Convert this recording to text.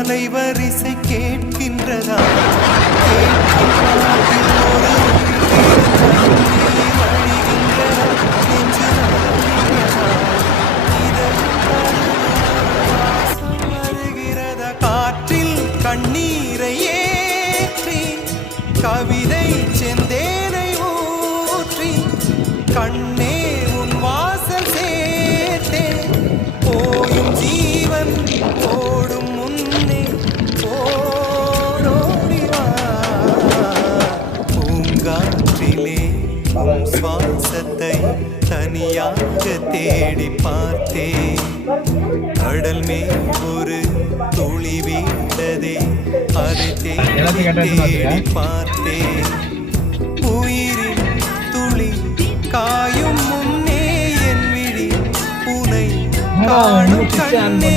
அலைவரிசை கேட்கின்றதா காற்றில் கண்ணீரை ஏற்றி கவிதை செந்தேனை ஊற்றி கண்ணே உன் வாசல் சேர்த்தே போயும் ஜீவன் ஓடும் முன்னே ஓடோடிவா பூங்காற்றிலே உன் சுவாசத்தை தனியாக தேடி பார்த்தேன் கடல் மேல் ஒரு துளி வீழ்ந்ததே அதை தேடி பார்த்தேன் உயிரின் துளி காயும் முன்னே என் விழி உனை காணும் கண்ணே